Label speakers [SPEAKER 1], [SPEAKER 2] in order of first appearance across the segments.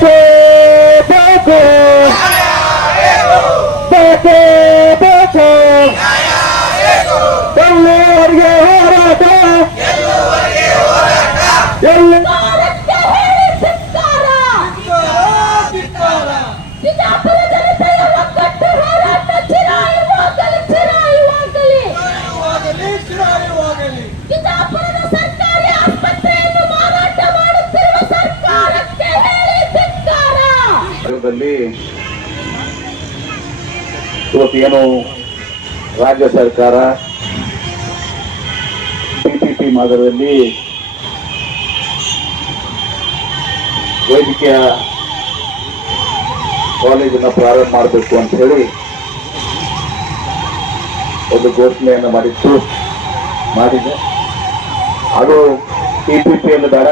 [SPEAKER 1] Beko, Beko. Beko, Beko. Beko. Beko. Beko.
[SPEAKER 2] ಭಾಗದಲ್ಲಿ ಇವತ್ತು ಏನು ರಾಜ್ಯ ಸರ್ಕಾರ, ಪಿಪಿಪಿ ಮಾದರಿಯಲ್ಲಿ ವೈದ್ಯಕೀಯ ಕಾಲೇಜನ್ನು ಪ್ರಾರಂಭ ಮಾಡಬೇಕು ಅಂತ ಹೇಳಿ ಒಂದು ಘೋಷಣೆಯನ್ನು ಮಾಡಿತ್ತು ಮಾಡಿದೆ. ಅದು ಪಿಪಿಪಿಯಲ್ಲಿ ಬೇಡ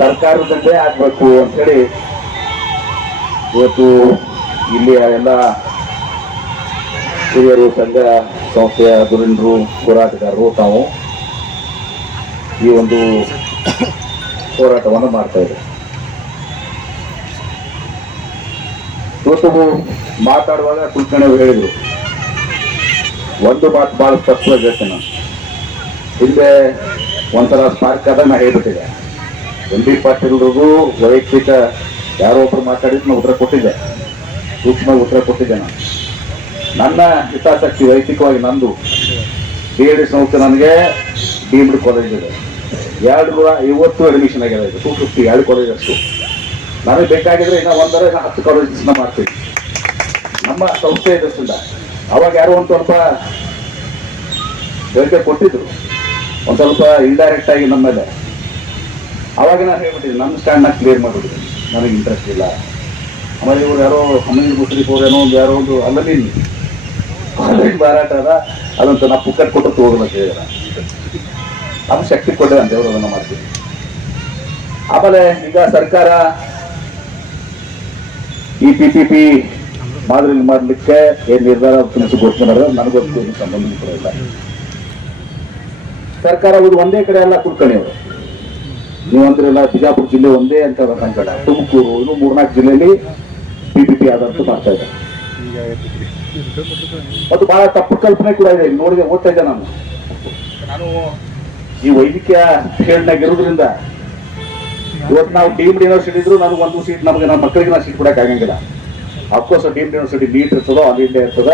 [SPEAKER 2] ಸರ್ಕಾರದಲ್ಲೇ ಆಗಬೇಕು ಅಂತ ಹೇಳಿ ಇವತ್ತು ಇಲ್ಲಿಯ ಎಲ್ಲ ಹಿರಿಯರು, ಸಂಘ ಸಂಸ್ಥೆಯ ಧುರೀಣರು ಹೋರಾಟಗಾರರು ತಾವು ಈ ಒಂದು ಹೋರಾಟವನ್ನು ಮಾಡ್ತಾ ಇದ್ದಾರೆ. ಇವತ್ತು ಮಾತಾಡುವಾಗ ಕುಲಕರ್ಣಿ ಹೇಳಿದರು, ಒಂದು ಮಾತು ಭಾಳ ಸ್ಪಷ್ಟವಾಗಿ ಹೇಳ್ತೇನೆ ನಾನು. ಹಿಂದೆ ಒಂಥರ ಸ್ಪಾರ್ಕ್ ಆದಾಗ ನಾ ಹೇಳ್ಬಿಟ್ಟಿದೆ. ಎಂ ಬಿ ಪಾಟೀಲ್ರಿಗೂ ವೈಯಕ್ತಿಕ ಯಾರೋ ಒಬ್ರು ಮಾತಾಡಿದ್ರು, ಉತ್ತರ ಕೊಟ್ಟಿದ್ದೆ. ಸೂಕ್ಷ್ಮ ಉತ್ತರ ಕೊಟ್ಟಿದ್ದೆ ನಾನು. ನನ್ನ ಹಿತಾಸಕ್ತಿ ವೈಯಕ್ತಿಕವಾಗಿ ನಂದು. ಬಿ ಎಡ್ ಸಂಸ್ಥೆ ನನಗೆ ಡೀಮ್ಡ್ ಕಾಲೇಜ್ ಇದೆ. ಎರಡು ನೂರ ಐವತ್ತು ಅಡ್ಮಿಷನ್ ಆಗಿದೆ. ಇದು ಟೂ ಫಿಫ್ಟಿ ಎರಡು ಕಾಲೇಜ್ ಅಷ್ಟು. ನನಗೆ ಬೇಕಾಗಿದ್ರೆ ಇನ್ನೂ ಒಂದರ ಹತ್ತು ಕಾಲೇಜಸ್ನ ಮಾಡ್ತೀವಿ ನಮ್ಮ ಸಂಸ್ಥೆ ಇದರಿಂದ ಅವಾಗ ಯಾರೋ ಒಂದು ಸ್ವಲ್ಪ ಹೇಳಿಕೆ ಕೊಟ್ಟಿದ್ರು. ಒಂದು ಸ್ವಲ್ಪ ಇಂಡೈರೆಕ್ಟ್ ಆಗಿ ನಮ್ಮ ಮೇಲೆ. ಅವಾಗ ನಾನು ಹೇಳ್ಬಿಟ್ಟಿದ್ದೀನಿ ನಮ್ಮ ಸ್ಟ್ಯಾಂಡ್ನ ಕ್ಲಿಯರ್ ಮಾಡಿಬಿಟ್ಟಿದ್ದೆ. ನನಗೆ ಇಂಟ್ರೆಸ್ಟ್ ಇಲ್ಲ. ಆಮೇಲೆ ಇವ್ರು ಯಾರೋ ಹಮೀದ್ ಮುಸ್ಲಿಫ್ ಅವ್ರು ಏನೋ ಒಂದು ಯಾರೋ ಒಂದು ಅಲ್ಲಲ್ಲಿ ಕಾಲೇಜ್ ಮಾರಾಟ ಅದ. ಅದಂತ ನಾ ಪುಕ್ಕಟ್ ಕೊಟ್ಟು ತಗೋಬೇಕು ಹೇಳಿದ ನಮ್ಮ ಶಕ್ತಿ ಕೊಟ್ಟೆ ಅಂತ ಅವರು ಅದನ್ನು ಮಾಡ್ತೀವಿ ಆಮೇಲೆ ಈಗ ಸರ್ಕಾರ ಈ ಪಿ ಪಿ ಪಿ ಮಾದರಿ ಮಾಡಲಿಕ್ಕೆ ಏನ್ ನಿರ್ಧಾರ ತಿಳಿಸಿ ಘೋಷಣೆ ಮಾಡಿದ್ರೆ ನನಗೊತ್ತು ಸಂಬಂಧ ಇಲ್ಲ. ಸರ್ಕಾರ ಇದು ಒಂದೇ ಕಡೆ ಎಲ್ಲ ಕುಡ್ಕಣಿಯವರು ನೀವು ಅಂದ್ರಲ್ಲ ಬಿಜಾಪುರ ಜಿಲ್ಲೆ ಒಂದೇ ಅಂತ ಸಂಕಟ. ತುಮಕೂರು ಇನ್ನು ಮೂರ್ನಾಲ್ಕು ಜಿಲ್ಲೆಯಲ್ಲಿ ಪಿ ಬಿ ಪಿ ಆದಂತ ಮಾಡ್ತಾ ಇದ್ದಾರೆ. ಅದು ಬಹಳ ತಪ್ಪು ಕಲ್ಪನೆ ಕೂಡ ಇದೆ. ನೋಡಿದೆ ಓದ್ತಾ ಇದ್ದೆ ನಾನು. ನಾನು ಈ ವೈದ್ಯಕೀಯ ಫೀಲ್ಡ್ನಾಗ ಇರೋದ್ರಿಂದ ಇವತ್ತು ನಾವು ಡೀಮ್ಡ್ ಯೂನಿವರ್ಸಿಟಿ ಇದ್ರು ನನಗೆ ಒಂದು ಸೀಟ್ ನಮಗೆ ನಮ್ಮ ಮಕ್ಕಳಿಗೆ ನಾವು ಸೀಟ್ ಕೊಡಕ್ಕೆ ಆಗಂಗಿಲ್ಲ. Of course deemed university NEET ಇರ್ತದೋ ಆಲ್ ಇಂಡಿಯಾ ಇರ್ತದ.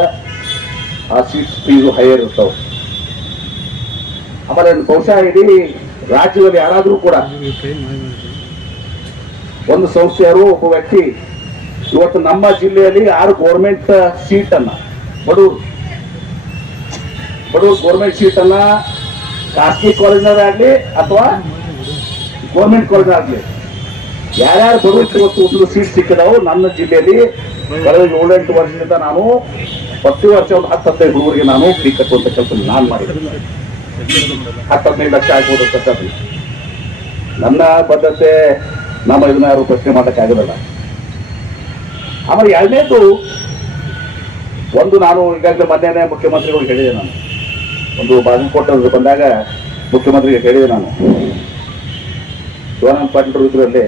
[SPEAKER 2] ಆ ಸೀಟ್ ಫೀಸು ಹೈಯರ್ ಇರ್ತಾವೆ. ಆಮೇಲೆ ಬಹುಶಃ ಇಡೀ ರಾಜ್ಯದಲ್ಲಿ ಯಾರಾದರೂ ಕೂಡ ಒಂದು ಸಂಸ್ಥೆಯರು ಒಬ್ಬ ವ್ಯಕ್ತಿ ಇವತ್ತು ನಮ್ಮ ಜಿಲ್ಲೆಯಲ್ಲಿ ಯಾರು ಗೌರ್ಮೆಂಟ್ ಸೀಟ್ ಅನ್ನ ಬಡವರು ಬಡವರು ಗೌರ್ಮೆಂಟ್ ಸೀಟ್ ಅನ್ನ ಖಾಸಗಿ ಕಾಲೇಜ್ನಾಗಲಿ ಅಥವಾ ಗೌರ್ಮೆಂಟ್ ಕಾಲೇಜ್ನಾಗಲಿ ಯಾರ್ಯಾರು ಬಡವರಿಗೆ ಇವತ್ತು ಒಂದು ಸೀಟ್ ಸಿಕ್ಕಿದಾವು ನನ್ನ ಜಿಲ್ಲೆಯಲ್ಲಿ ಕಳೆದ ಏಳೆಂಟು ವರ್ಷದಿಂದ ನಾನು ಪ್ರತಿ ವರ್ಷ ಒಂದು ಹತ್ತು ಹದಿನೈದು ಹುಡುಗರಿಗೆ ನಾನು ಕ್ರಿಕೆಟ್ ಅಂತ ಕೆಲಸ ನಾನು ಮಾಡಿದ್ದೀನಿ ಹತ್ತು ಹದಿನೈದು ಲಕ್ಷ ಆಗ್ಬೋದು ಅಂತಕ್ಕಂಥದ್ದು ನನ್ನ ಬದ್ಧತೆ ನಮ್ಮ ಇದನ್ನ ಯಾರು ಪ್ರಶ್ನೆ ಮಾಡೋಕ್ಕಾಗೋದಿಲ್ಲ ಆಮೇಲೆ ಎರಡನೇದು, ಒಂದು ನಾನು ಈಗಾಗಲೇ ಮೊನ್ನೆನೇ ಮುಖ್ಯಮಂತ್ರಿಗಳಿಗೆ ಹೇಳಿದೆ ನಾನು. ಒಂದು ಬಾಗಲಕೋಟೆ ಬಂದಾಗ ಮುಖ್ಯಮಂತ್ರಿಗೆ ಹೇಳಿದೆ ನಾನು. ಶಿವಾನಂದ ಪಾಟೀಲ್ ಇದರಲ್ಲಿ,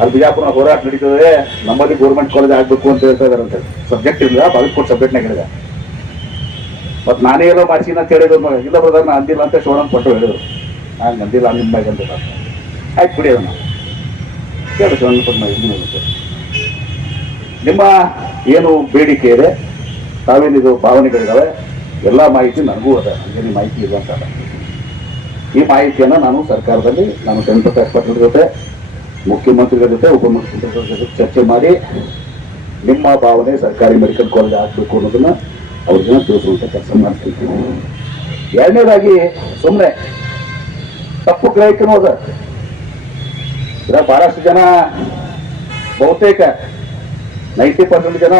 [SPEAKER 2] ಅಲ್ಲಿ ಬಿಜಾಪುರ ಹೋರಾಟ ನಡೀತದೆ, ನಮ್ಮಲ್ಲಿ ಗೌರ್ಮೆಂಟ್ ಕಾಲೇಜ್ ಆಗಬೇಕು ಅಂತ ಹೇಳ್ತಾ ಇದ್ದಾರೆ ಸಬ್ಜೆಕ್ಟ್ ಇಲ್ಲ ಬಾಗಲಕೋಟೆ ಸಬ್ಜೆಕ್ಟ್ನಾಗ ಹೇಳಿದೆ. ಮತ್ತು ನಾನೇ ಏನೋ ಭಾಷೆನ ಅಂತ ಹೇಳಿದ್ರು ಇಲ್ಲ ಬ್ರದರ್ ನಾ ಅಂದಿಲ್ಲ ಅಂತ ಶಿವಾನಂದ ಪಟ್ಟು ಹೇಳಿದ್ರು. ನಾನು ಅಂದಿಲ್ಲ ನಿಮ್ಮ ಅಂತ. ಆಯ್ತು ಬಿಡಿ ಅದನ್ನ ಕೇಳಿ ಪಟ್ಟು ಇದನ್ನ ನಿಮ್ಮ ಏನು ಬೇಡಿಕೆ ಇದೆ? ತಾವೇನಿದು ಭಾವನೆಗಳಿದಾವೆ? ಎಲ್ಲ ಮಾಹಿತಿ ನನಗೂ ಅದ. ನನಗೆ ಮಾಹಿತಿ ಇಲ್ಲ ಅಂತ. ಈ ಮಾಹಿತಿಯನ್ನು ನಾನು ಸರ್ಕಾರದಲ್ಲಿ, ನಾನು ಚಂದ್ರಪ್ರಕಾಶ್ ಪಾಟೀಲ್ ಜೊತೆ, ಮುಖ್ಯಮಂತ್ರಿಗಳ ಜೊತೆ, ಉಪಮುಖ್ಯಮಂತ್ರಿಗಳ ಜೊತೆ ಚರ್ಚೆ ಮಾಡಿ, ನಿಮ್ಮ ಭಾವನೆ ಸರ್ಕಾರಿ ಮೆಡಿಕಲ್ ಕಾಲೇಜ್ ಆಗಬೇಕು ಅನ್ನೋದನ್ನ ಅವ್ರಿಗೆ ತಿಳಿಸುವಂತ ಕೆಲಸ ಮಾಡ್ತೀವಿ. ಎರಡನೇದಾಗಿ ಸುಮ್ಮನೆ ತಪ್ಪು ಗ್ರಹಿಕನೂ ಅದ. ಇದ್ರಾಗ ಬಹಳಷ್ಟು ಜನ, ಬಹುತೇಕ ನೈಂಟಿ ಪರ್ಸೆಂಟ್ ಜನ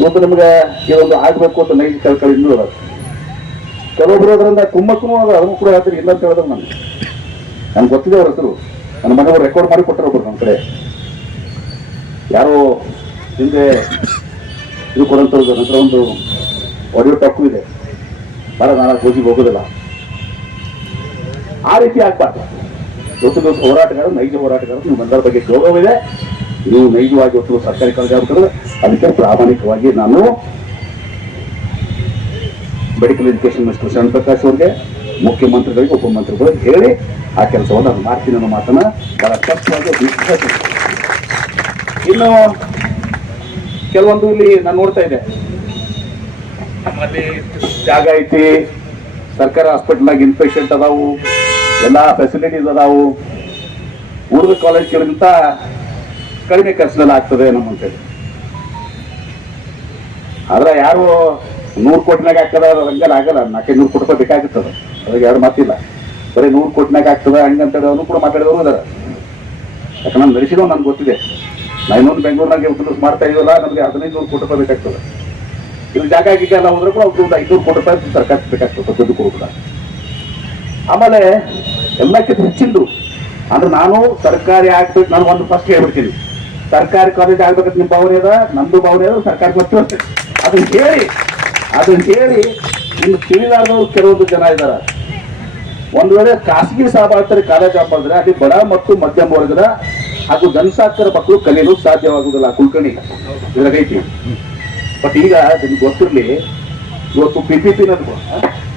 [SPEAKER 2] ಇವತ್ತು ನಮ್ಗೆ ಇದೊಂದು ಆಗಬೇಕು ಅಂತ ನೈಜ ಕಳ್ಕಳಿ ಇನ್ನೂ ಅದ. ಕೆಲವೊಬ್ರು ಅದರಿಂದ ಕುಮ್ಮಕ್ಕೂ ಅದ, ಅದನ್ನು ಕೂಡ ಹೇಳ್ತೀನಿ, ಇಲ್ಲ ಅಂತ ಹೇಳಿದ್ರು ನನಗೆ ನನ್ಗೆ ಗೊತ್ತಿದೆ ಅವ್ರ ಹೆಸರು. ನನ್ನ ಮನೆಯವರು ರೆಕಾರ್ಡ್ ಮಾಡಿ ಕೊಟ್ಟರು ಒಬ್ರು ನಮ್ಮ ಕಡೆ. ಯಾರೋ ಹಿಂದೆ ಇದು ಕೊಡುವಂಥದ್ದು ನಂತರ ಒಂದು ಆಡಿಯೋ ಟಾಕು ಇದೆ. ಬಹಳ ನಾನು ಗೋಜಿಗೆ ಹೋಗೋದಿಲ್ಲ. ಆ ರೀತಿ ಆಗ್ಬಾರ್ದು. ದೊಡ್ಡ ದೊಡ್ಡ ಹೋರಾಟಗಾರರು, ನೈಜ ಹೋರಾಟಗಾರರು ನೀವು ಬಂದರ ಬಗ್ಗೆ ಇದೆ ನೀವು ನೈಜವಾಗಿ ಒಟ್ಟು ಸರ್ಕಾರಿ ಕಾಲೇಜ್ ಆಗ್ಬೇಕಾದ್ರೆ ಅದಕ್ಕೆ ಪ್ರಾಮಾಣಿಕವಾಗಿ ನಾನು medical education minister Sharan Prakash ಅವರಿಗೆ, ಮುಖ್ಯಮಂತ್ರಿಗಳಿಗೆ, ಉಪಮಂತ್ರಿಗಳಿಗೆ ಹೇಳಿ ಆ ಕೆಲಸವನ್ನು ನಾನು ಮಾಡ್ತೀನಿ ಅನ್ನೋ ಮಾತನ್ನ ಬಹಳ ಸ್ಪಷ್ಟವಾಗಿ. ಇನ್ನು ಕೆಲವೊಂದು ಇಲ್ಲಿ ನಾನು ನೋಡ್ತಾ ಇದ್ದೆ. ಜಾಗ ಐತಿ, ಸರ್ಕಾರ ಹಾಸ್ಪಿಟಲ್ನಾಗ ಇನ್ಪೇಷಂಟ್ ಅದಾವು, ಎಲ್ಲ ಫೆಸಿಲಿಟೀಸ್ ಅದಾವು. ಉಳಿದ ಕಾಲೇಜ್ಗಳಿಗಿಂತ ಕಡಿಮೆ ಖರ್ಚಿನಲ್ಲಿ ಆಗ್ತದೆ ನಮ್ಮಂತೇಳಿ ಆದ್ರೆ ಯಾರು ನೂರು ಕೋಟಿನಾಗ ಆಗ್ತದ ಹಂಗೆಲ್ಲ ಆಗಲ್ಲ. ನಾಲ್ಕೈದು ನೂರು ಕೋಟಿ ರೂಪಾಯಿ ಬೇಕಾಗುತ್ತದೆ ಅದ್ರಾಗ ಯಾರು ಮಾತಿಲ್ಲ. ಬರೀ ನೂರು ಕೋಟಿನಾಗ ಆಗ್ತದ ಹಂಗಂತೇಳಿ ಅವನು ಕೂಡ ಮಾತಾಡಿದವರು ಅದಾರ ಯಾಕಂದ್ರೆ ನಡೆಸಿದವ್ ನನ್ಗೆ ಗೊತ್ತಿದೆ. ನಾ ಇನ್ನೊಂದು ಬೆಂಗಳೂರಿನಾಗೆ ಮಾಡ್ತಾ ಇದೀವಲ್ಲ, ನಮಗೆ ಹದಿನೈದು ನೂರು ಕೋಟಿ ರೂಪಾಯಿ ಬೇಕಾಗ್ತದೆ. ಇಲ್ಲಿ ಜಾಗ ಎಲ್ಲ ಹೋದ್ರೆ ಕೂಡ ಅವ್ರಿಗೆ ಒಂದು ಐದುನೂರು ಕೋಟಿ ರೂಪಾಯಿ ಸರ್ಕಾರ ಬೇಕಾಗ್ತದೆ ದುಡ್ಡು ಕೊಡುವುದಿಲ್ಲ ಆಮೇಲೆ ಎಲ್ಲಕ್ಕಿಂತ ಹೆಚ್ಚಿಂದು, ಅಂದ್ರೆ ನಾನು ಸರ್ಕಾರಿ ಆಗ್ಬೇಕು, ನಾನು ಒಂದು ಫಸ್ಟ್ ಹೇಳ್ಬಿಡ್ತೀನಿ. ಸರ್ಕಾರಿ ಕಾಲೇಜ್ ಆಗ್ಬೇಕಂತ ನಿಮ್ಮ ಭಾವನೆ ಅದ ನಂದು ಭಾವನೆ ಅದ ಸರ್ಕಾರ ಮತ್ತೆ ಅದನ್ನ ಹೇಳಿ ಅದನ್ನ ಹೇಳಿ ಇನ್ನು ತಿಳಿದಾರ್ದವ್ರು ಕೆಲವೊಂದು ಜನ ಇದ್ದಾರೆ ಒಂದು ವೇಳೆ ಖಾಸಗಿ ಸಹಬಾಳ್ತಾರೆ ಕಾಲೇಜ್ ಮಾಡಿದ್ರೆ ಅಲ್ಲಿ ಬಡ ಮತ್ತು ಮಧ್ಯಮ ವರ್ಗದ ಹಾಗೂ ಜನಸಾಕ್ಷರ ಮಕ್ಕಳು ಕಲಿಯಲು ಸಾಧ್ಯವಾಗುವುದಿಲ್ಲ, ಕುಲಕರ್ಣಿ. ಇದ್ರಾಗೈತಿ ಬಟ್ ಈಗ ನಿಮ್ಗೆ ಗೊತ್ತಿರಲಿ, ಇವತ್ತು ಪಿ ಪಿ ಪಿ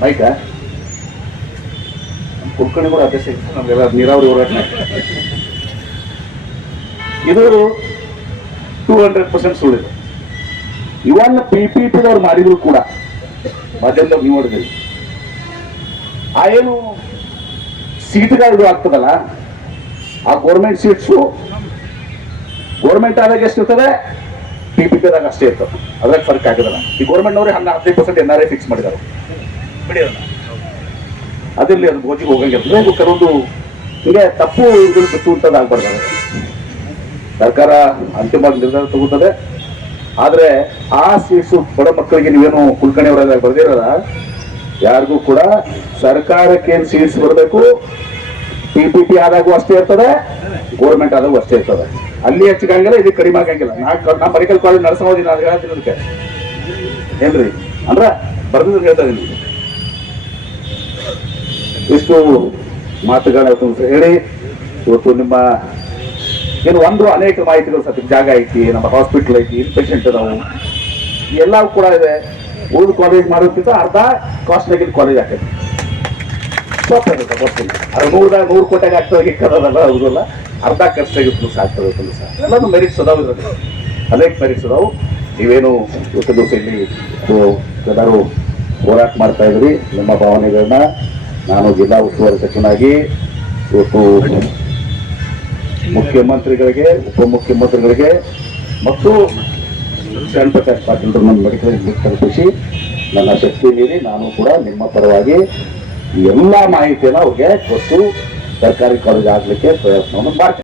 [SPEAKER 2] ಮೈಕ ಕುಲಕರ್ಣಿ ಕೂಡ ಅಧ್ಯಕ್ಷ ಇತ್ತು ನೀರಾವರಿ ಹೋರಾಟ ಇದು ಟೂ ಹಂಡ್ರೆಡ್ ಪರ್ಸೆಂಟ್ ಸುಳ್ಳಿದೆ ಇವನ್ನ ಪಿ ಪಿ ಪಿದವ್ರು ಮಾಡಿದ್ರು ಕೂಡ, ಮಾಧ್ಯಮದವ್ರು ನೀವು ನೋಡಿದ್ರಿ ಆ ಏನು ಸೀಟ್ಗಳು ಆಗ್ತದಲ್ಲ ಆ ಗೌರ್ಮೆಂಟ್ ಸೀಟ್ಸು ಗೋರ್ಮೆಂಟ್ ಆದಾಗ ಎಷ್ಟು ಇರ್ತದೆ ಪಿ ಪಿ ಪಿದಾಗ ಅಷ್ಟೇ ಇರ್ತದೆ ಅದ್ರಾಗ ಫರ್ಕ್ ಆಗಿದಲ್ಲ ಈ ಗೌರ್ಮೆಂಟ್ನವ್ರೆ ಹನ್ನ ಹದಿನೈದು percent N R I fix ಮಾಡಿದ್ದಾರೆ. ಅದಿರಲಿ ಅದು ಗೋಜಿಗೆ ಹೋಗಂಗಿಲ್ಲ ಇದು ಕೆಲವೊಂದು ಹಿಂಗೆ ತಪ್ಪು ಇದನ್ನು ಬಿಟ್ಟು ಅಂತದ್ದು ಆಗ್ಬಾರ್ದು ಸರ್ಕಾರ ಅಂತಿಮವಾಗಿ ನಿರ್ಧಾರ ತಗೋತದೆ. ಆದರೆ ಆ ಸೀಟ್ಸು ಬಡ ಮಕ್ಕಳಿಗೆ ನೀವೇನು ಕುಲ್ಕಣಿಯವರಾಗ ಬರ್ದಿರಲ್ಲ ಯಾರಿಗೂ ಕೂಡ ಸರ್ಕಾರಕ್ಕೆ ಏನ್ ಸೀಟ್ಸ್ ಬರಬೇಕು? ಪಿ ಪಿ ಪಿ ಆದಾಗೂ ಅಷ್ಟೇ ಇರ್ತದೆ ಗೋರ್ಮೆಂಟ್ ಆದಾಗೂ ಅಷ್ಟೇ ಇರ್ತದೆ. ಅಲ್ಲಿ ಹೆಚ್ಚಿಗಂಗಿಲ್ಲ ಇದು ಕಡಿಮೆ ಆಗಂಗಿಲ್ಲ. ನಾ ನಾ ಮೆಡಿಕಲ್ ಕಾಲೇಜ್ ನಡೆಸೋದಿಲ್ಲ ನಾನು ಹೇಳ್ತೀನಿ ಅದಕ್ಕೆ. ಏನ್ರಿ? ಅಂದ್ರ ಬರ್ದಿದ್ರು ಹೇಳ್ತಾ ಇದ್ದೀನಿ ಇಷ್ಟು ಮಾತುಗಳನ್ನ ಹೇಳಿ, ಇವತ್ತು ನಿಮ್ಮ, ಏನು ಒಂದು ಅನೇಕ ಮಾಹಿತಿಗಳು ಸತ್ಯ, ಜಾಗ ಐತಿ, ನಮ್ಮ ಹಾಸ್ಪಿಟಲ್ ಐತಿ ಪೇಷಂಟ್ ಅದಾವು. ಎಲ್ಲವೂ ಕೂಡ ಇದೆ. ಓದು ಕಾಲೇಜ್ ಮಾಡೋದಕ್ಕಿಂತ ಅರ್ಧ ಕಾಸ್ಟ್ನಾಗಿನ ಕಾಲೇಜ್ ಆಗ್ತೈತಿ. ಗೊತ್ತಾಗುತ್ತೆ, ಗೊತ್ತಿಲ್ಲ. ಅದು ನೂರದಾಗ ನೂರು ಕೋಟಿಗೆ ಆಗ್ತದೆ ಕದಲ್ಲ ಹೌದಲ್ಲ? ಅರ್ಧ ಖರ್ಚಾಗಿತ್ತು ಆಗ್ತದೆ ಸರ್ ಎಲ್ಲಾನು ಮೆರಿಟ್ಸ್ ಅದಾವೆ ಇದ್ರಲ್ಲಿ. ಅನೇಕ ಮೆರಿಟ್ಸ್ ಅದಾವು. ನೀವೇನು ಇವತ್ತು ದಿವಸ ಇಲ್ಲಿ ಹೋರಾಟ ಮಾಡ್ತಾ ಇದ್ರಿ. ನಿಮ್ಮ ಭಾವನೆಗಳನ್ನ ನಾನು ಜಿಲ್ಲಾ ಉಸ್ತುವಾರಿ ಸಚಿವನಾಗಿ, ಇವತ್ತು ಮುಖ್ಯಮಂತ್ರಿಗಳಿಗೆ, ಉಪಮುಖ್ಯಮಂತ್ರಿಗಳಿಗೆ, ಮತ್ತು ಶರಣ್ ಪ್ರಕಾಶ್ ಪಾಟೀಲ್ ನನ್ನ ಮೆಡಿಕಲ್ ತಲುಪಿಸಿ ನನ್ನ ಶಕ್ತಿ ಮೀರಿ ನಾನು ಕೂಡ ನಿಮ್ಮ ಪರವಾಗಿ ಎಲ್ಲ ಮಾಹಿತಿಯನ್ನು ಅವ್ರಿಗೆ ಕೊಟ್ಟು ಸರ್ಕಾರಿ ಕಾಲೇಜ್ ಆಗಲಿಕ್ಕೆ ಪ್ರಯತ್ನವನ್ನು ಮಾಡ್ತೀನಿ